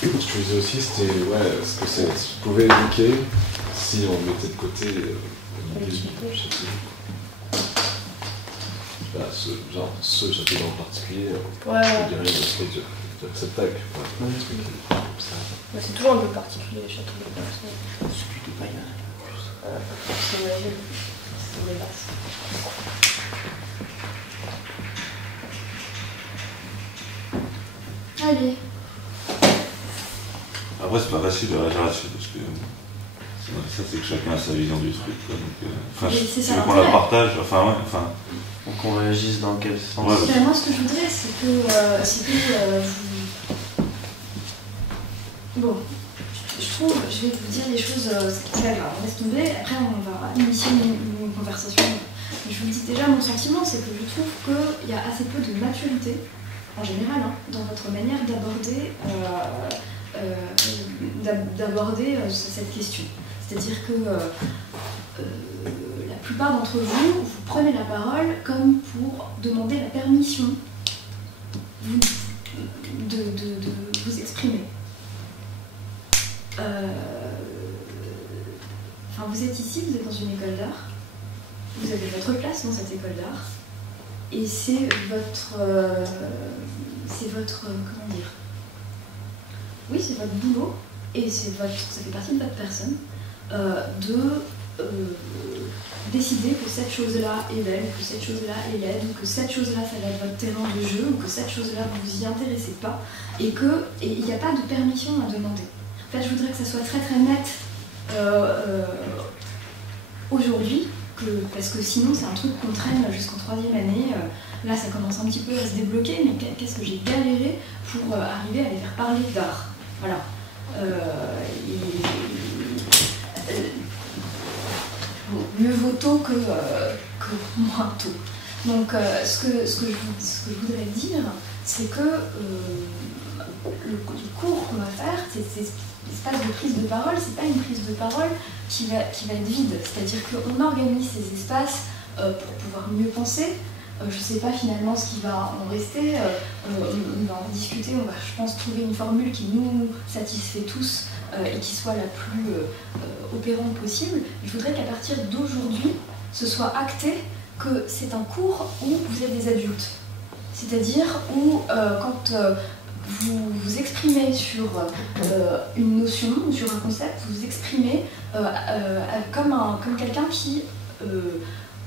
puis ce que je disais aussi, c'était ce que ça pouvait évoquer si on mettait de côté ce chapitre en particulier, je dirais le truc de Septac. C'est toujours un peu particulier, les châteaux de Versailles. Celui de Bayonne. C'est des basses. Allez. Après, c'est pas facile de réagir là-dessus parce que ça, c'est que chacun a sa vision du truc. Quoi. Donc, c'est ça, qu'on la partage. Donc on réagisse dans quel sens? Ouais, Moi, ce que je voudrais, c'est que bon, je vais vous dire des choses, c'est pas grave, on laisse tomber, après on va initier une conversation. Mais je vous dis déjà, mon sentiment, c'est que je trouve qu'il y a assez peu de maturité, en général, dans votre manière d'aborder cette question. C'est-à-dire que la plupart d'entre vous prenez la parole comme pour demander la permission de vous exprimer. Vous êtes ici, vous êtes dans une école d'art, vous avez votre place dans cette école d'art, et c'est votre comment dire, oui, c'est votre boulot, et ça fait partie de votre personne, de décider que cette chose-là est belle, que cette chose-là est laide, ou que cette chose-là, ça va être votre terrain de jeu, ou que cette chose-là, vous vous y intéressez pas, et il n'y a pas de permission à demander. En fait, je voudrais que ça soit très très net aujourd'hui, parce que sinon c'est un truc qu'on traîne jusqu'en 3e année. Là, ça commence un petit peu à se débloquer, mais qu'est-ce que j'ai galéré pour arriver à les faire parler d'art. Voilà. Mieux vaut tôt que moins tôt. Donc, ce que je voudrais dire, c'est que le cours qu'on va faire, c'est espace de prise de parole, c'est pas une prise de parole qui va être vide. C'est-à-dire qu'on organise ces espaces pour pouvoir mieux penser. Je ne sais pas finalement ce qui va en rester. On va en discuter, on va, je pense, trouver une formule qui nous satisfait tous et qui soit la plus opérante possible. Je voudrais qu'à partir d'aujourd'hui, ce soit acté que c'est un cours où vous êtes des adultes. C'est-à-dire où, quand vous vous exprimez sur une notion ou sur un concept, vous vous exprimez comme quelqu'un qui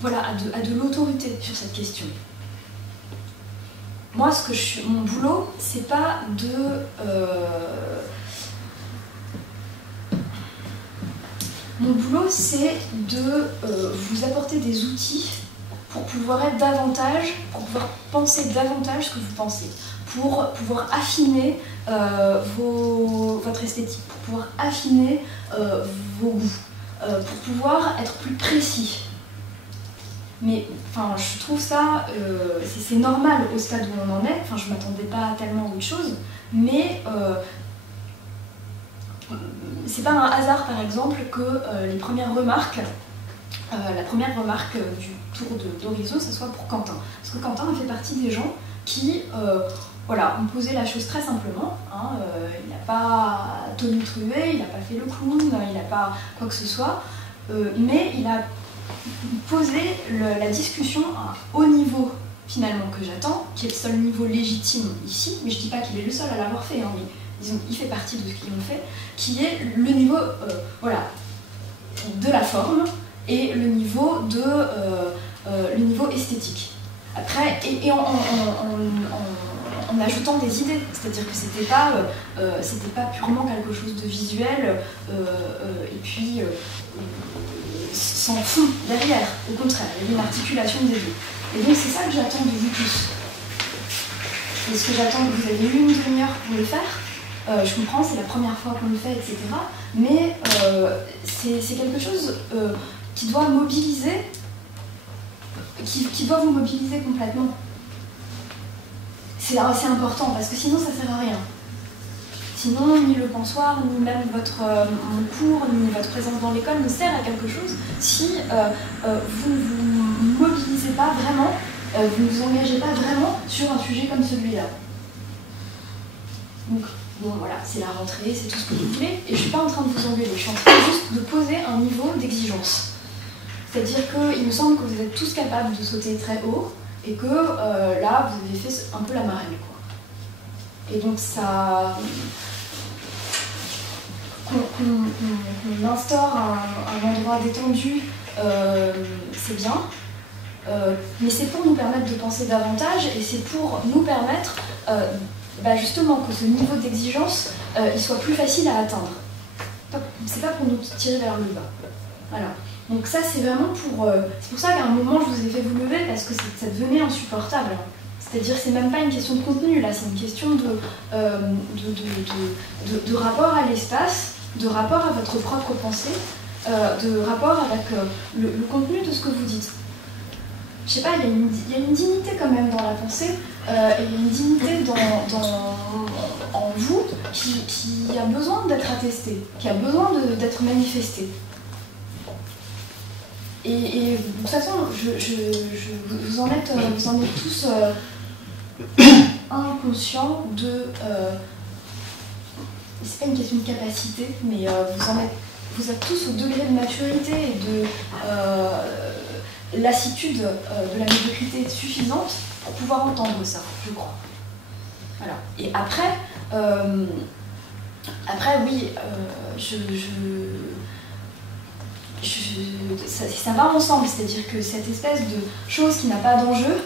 a de l'autorité sur cette question. Moi, mon boulot, c'est pas mon boulot, c'est de vous apporter des outils pour pouvoir être davantage, pour pouvoir penser davantage ce que vous pensez, pour pouvoir affiner votre esthétique, pour pouvoir affiner vos goûts, pour pouvoir être plus précis. Mais je trouve ça, c'est normal au stade où on en est, je ne m'attendais pas tellement à autre chose, mais c'est pas un hasard par exemple que les premières remarques, la première remarque du tour d'horizon, ça soit pour Quentin. Parce que Quentin fait partie des gens qui ont posé la chose très simplement. Il n'a pas tonitrué, il n'a pas fait le clown, il n'a pas quoi que ce soit, mais il a posé la discussion à un haut niveau finalement que j'attends, qui est le seul niveau légitime ici, mais je ne dis pas qu'il est le seul à l'avoir fait, mais disons, il fait partie de ce qu'ils ont fait, qui est le niveau de la forme et le niveau esthétique. Après, et en ajoutant des idées, c'est-à-dire que c'était pas purement quelque chose de visuel et puis sans fond derrière, au contraire, il y avait une articulation des deux. Et donc c'est ça que j'attends de vous tous. Et ce que j'attends, vous avez eu une demi-heure pour le faire, je comprends, c'est la première fois qu'on le fait, etc. Mais c'est quelque chose qui doit mobiliser, qui doit vous mobiliser complètement. C'est important, parce que sinon ça ne sert à rien. Sinon, ni le pensoir, ni même mon cours, ni votre présence dans l'école ne sert à quelque chose si vous ne vous mobilisez pas vraiment, vous ne vous engagez pas vraiment sur un sujet comme celui-là. Donc, bon voilà, c'est la rentrée, c'est tout ce que vous voulez, et je suis pas en train de vous engueuler, je suis en train juste de poser un niveau d'exigence. C'est-à-dire qu'il me semble que vous êtes tous capables de sauter très haut, et que là, vous avez fait un peu la marelle, quoi. Et donc ça... qu'on instaure un endroit détendu, c'est bien, mais c'est pour nous permettre de penser davantage, et c'est pour nous permettre justement que ce niveau d'exigence il soit plus facile à atteindre. C'est pas pour nous tirer vers le bas. Voilà. Donc ça c'est vraiment pour... c'est pour ça qu'à un moment je vous ai fait vous lever, parce que ça devenait insupportable. C'est-à-dire que c'est même pas une question de contenu, là, c'est une question de rapport à l'espace, de rapport à votre propre pensée, de rapport avec le contenu de ce que vous dites. Je sais pas, il y a une dignité quand même dans la pensée, et il y a une dignité en vous qui a besoin d'être attestée, qui a besoin d'être manifestée. Et de toute façon, vous en êtes tous inconscients de... c'est pas une question de capacité, mais vous êtes tous au degré de maturité et de lassitude de la médiocrité suffisante pour pouvoir entendre ça, je crois. Voilà. Et après oui, ça va ensemble, c'est-à-dire que cette espèce de chose qui n'a pas d'enjeu,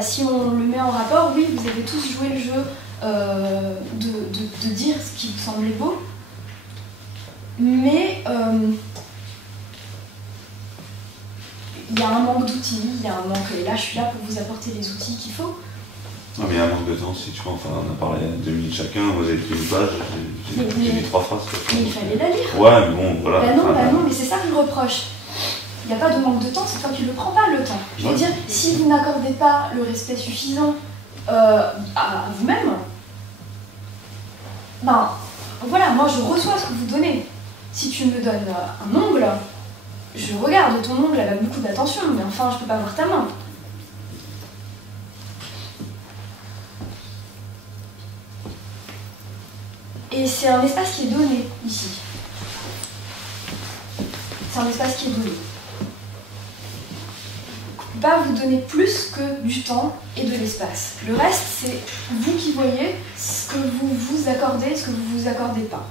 si on le met en rapport, oui, vous avez tous joué le jeu de dire ce qui vous semblait beau, mais il y a un manque d'outils, il y a un manque, et là je suis là pour vous apporter les outils qu'il faut. Non mais il y a un manque de temps, si tu vois, enfin on a parlé 2 minutes chacun, vous avez écrit une page, j'ai dit 3 phrases. Mais il fallait la lire. Ouais, mais bon, voilà. Non, mais c'est ça que je reproche. Il n'y a pas de manque de temps, c'est toi qui ne le prends pas, le temps. Je veux dire, si vous n'accordez pas le respect suffisant à vous-même, voilà, moi je reçois ce que vous donnez. Si tu me donnes un ongle, je regarde ton ongle avec beaucoup d'attention, mais enfin, je ne peux pas voir ta main. Et c'est un espace qui est donné, ici. C'est un espace qui est donné. Je ne peux pas vous donner plus que du temps et de l'espace. Le reste, c'est vous qui voyez ce que vous vous accordez et ce que vous vous accordez pas.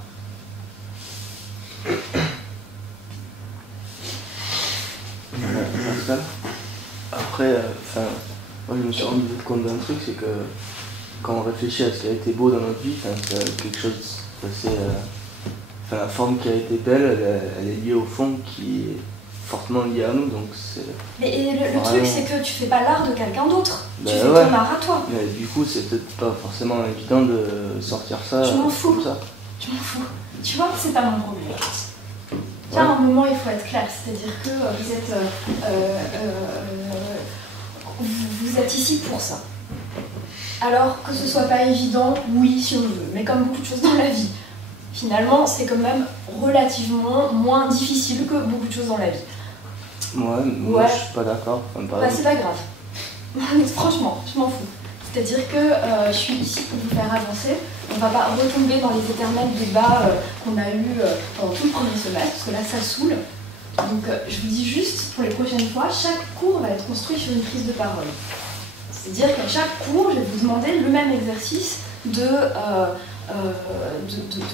Après, moi je me suis rendu compte d'un truc, c'est que quand on réfléchit à ce qui a été beau dans notre vie, c'est quelque chose d'assez... la forme qui a été belle, elle est liée au fond qui est fortement lié à nous, donc c'est... Mais le truc, c'est que tu fais pas l'art de quelqu'un d'autre, tu fais ouais. ton art à toi. Mais du coup, c'est peut-être pas forcément évident de sortir ça. Je m'en fous. Comme ça. Je m'en fous. Tu vois que c'est pas mon problème. Ouais. À un moment, il faut être clair, c'est-à-dire que vous êtes ici pour ça. Alors que ce soit pas évident, oui, si on veut, mais comme beaucoup de choses dans la vie. Finalement, c'est quand même relativement moins difficile que beaucoup de choses dans la vie. Ouais, moi je suis pas d'accord. C'est pas grave. Franchement, je m'en fous. C'est-à-dire que je suis ici pour vous faire avancer. On va pas retomber dans les éternels débats qu'on a eus pendant tout le premier semestre, parce que là, ça saoule. Donc, je vous dis juste, pour les prochaines fois, chaque cours va être construit sur une prise de parole. C'est-à-dire qu'à chaque cours, je vais vous demander le même exercice de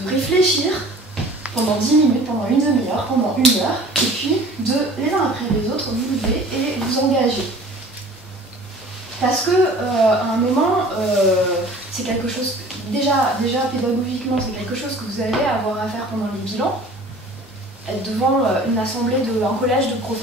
réfléchir pendant 10 minutes, pendant une demi-heure, pendant 1 heure, et puis de, les uns après les autres, vous lever et vous engager. Parce que à un moment, c'est quelque chose, déjà pédagogiquement, c'est quelque chose que vous allez avoir à faire pendant les bilans, être devant une assemblée un collège de professeurs.